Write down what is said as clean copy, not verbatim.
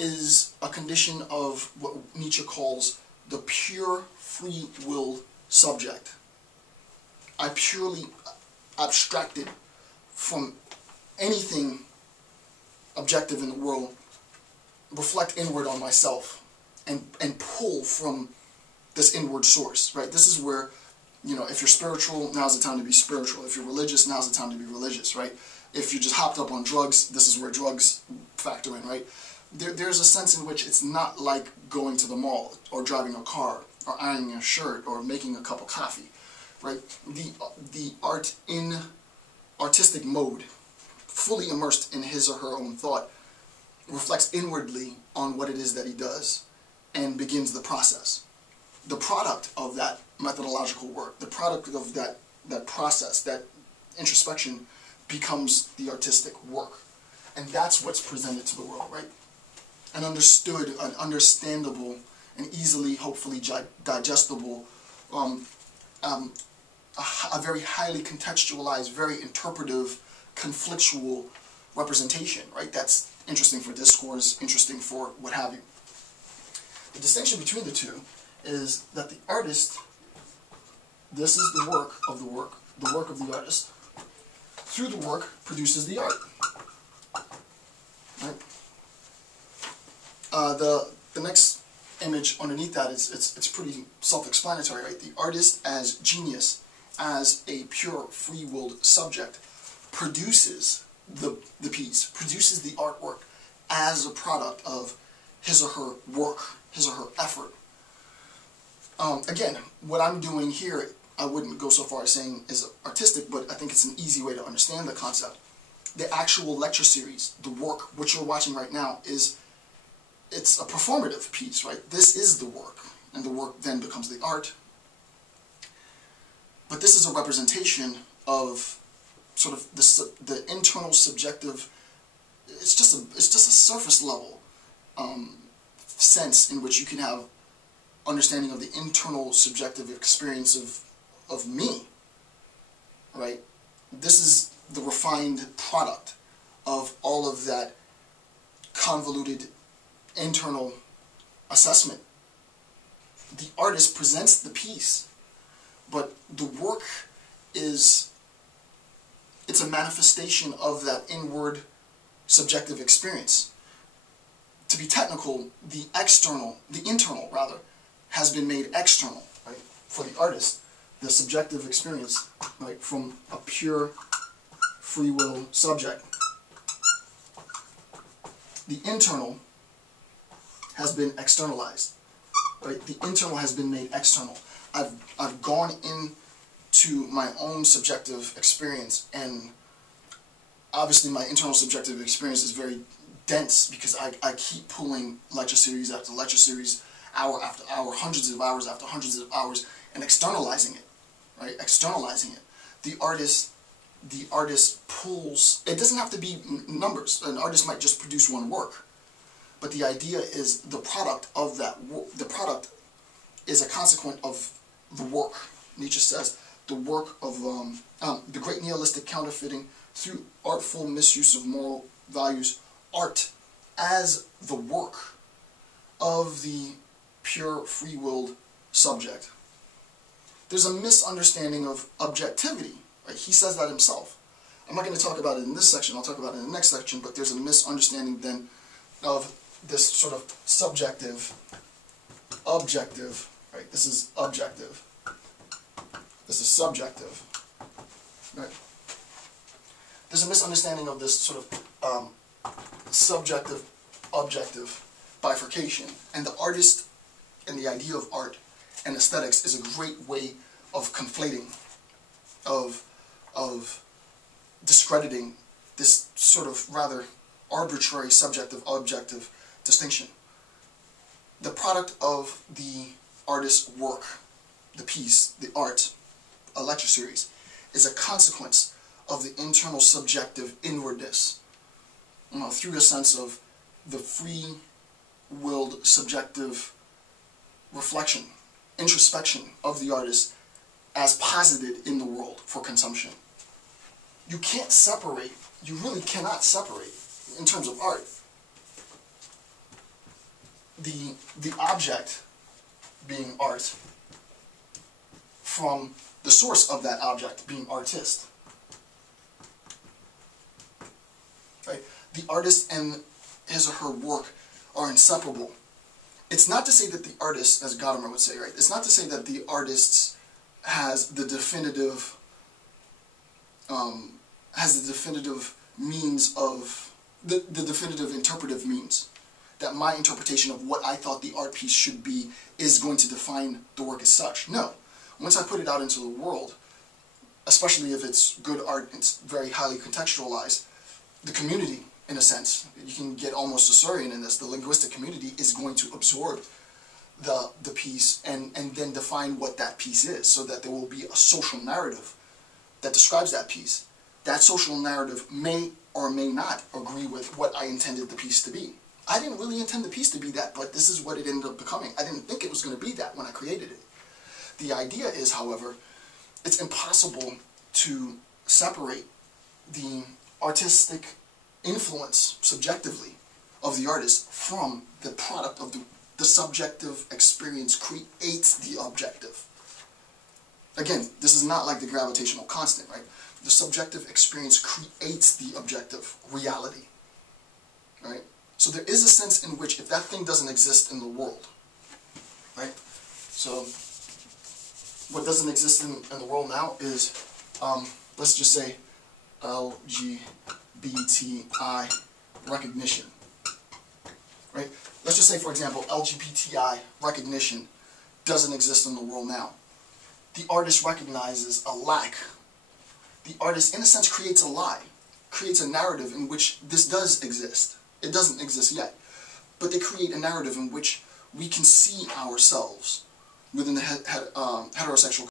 is a condition of what Nietzsche calls the pure free-willed subject. I purely abstracted from anything objective in the world, reflect inward on myself, and pull from this inward source, right? This is where, you know, if you're spiritual, now's the time to be spiritual. If you're religious, now's the time to be religious, right? If you just hopped up on drugs, this is where drugs factor in, right? There's a sense in which it's not like going to the mall, or driving a car, or ironing a shirt, or making a cup of coffee, right? The art in artistic mode, fully immersed in his or her own thought, reflects inwardly on what it is that he does, and begins the process. The product of that methodological work, the product of that process, that introspection, becomes the artistic work. And that's what's presented to the world, right? An understood, an understandable, and easily, hopefully, digestible, a very highly contextualized, very interpretive, conflictual representation, right? That's interesting for discourse, interesting for what have you. The distinction between the two is that the artist, this is the work of the artist. Through the work produces the art. Right? The next image underneath that is it's pretty self-explanatory, right? The artist as genius, as a pure free-willed subject, produces the piece, produces the artwork as a product of his or her work, his or her effort. Again, what I'm doing here, I wouldn't go so far as saying is artistic, but I think it's an easy way to understand the concept. The actual lecture series, the work, what you're watching right now, it's a performative piece, right? This is the work, and the work then becomes the art. But this is a representation of sort of the internal subjective. It's just a surface level sense in which you can have understanding of the internal subjective experience of me, right? This is the refined product of all of that convoluted internal assessment. The artist presents the piece, but the work it's a manifestation of that inward subjective experience. To be technical, the internal rather, has been made external, right? For the artist, the subjective experience, right, from a pure free will subject. The internal has been externalized, right? The internal has been made external. I've gone into my own subjective experience, and obviously my internal subjective experience is very dense because I keep pulling lecture series after lecture series, hour after hour, hundreds of hours after hundreds of hours, and externalizing it, right? Externalizing it. The artist pulls. It doesn't have to be numbers. An artist might just produce one work, but the idea is the product of that work. The product is a consequence of the work. Nietzsche says the work of the great nihilistic counterfeiting through artful misuse of moral values, art as the work of the pure free-willed subject. There's a misunderstanding of objectivity, right? He says that himself. I'm not going to talk about it in this section, I'll talk about it in the next section, but there's a misunderstanding then of this sort of subjective, objective, right? This is objective. This is subjective, right? There's a misunderstanding of this sort of subjective, objective bifurcation, and the artist and the idea of art and aesthetics is a great way of conflating, of discrediting this sort of rather arbitrary subjective-objective distinction. The product of the artist's work, the piece, the art, a lecture series, is a consequence of the internal subjective inwardness, through the sense of the free-willed subjective reflection, introspection of the artist as posited in the world for consumption. You can't separate, you really cannot separate, in terms of art, the object being art from the source of that object being artist. Right? The artist and his or her work are inseparable. It's not to say that the artist, as Gadamer would say, right? It's not to say that the artist has the definitive means of the definitive interpretive means. That my interpretation of what I thought the art piece should be is going to define the work as such. No. Once I put it out into the world, especially if it's good art, it's very highly contextualized, the community, in a sense, you can get almost Saussurian in this, the linguistic community is going to absorb the piece and then define what that piece is, so that there will be a social narrative that describes that piece. That social narrative may or may not agree with what I intended the piece to be. I didn't really intend the piece to be that, but this is what it ended up becoming. I didn't think it was going to be that when I created it. The idea is, however, it's impossible to separate the artistic influence, subjectively, of the artist from the product of the subjective experience creates the objective. Again, this is not like the gravitational constant, right? The subjective experience creates the objective reality, right? So there is a sense in which if that thing doesn't exist in the world, right? So what doesn't exist in the world now is, let's just say, LGBTI recognition, right? Let's just say, for example, LGBTI recognition doesn't exist in the world now. The artist recognizes a lack. The artist, in a sense, creates a lie, creates a narrative in which this does exist. It doesn't exist yet, but they create a narrative in which we can see ourselves within the heterosexual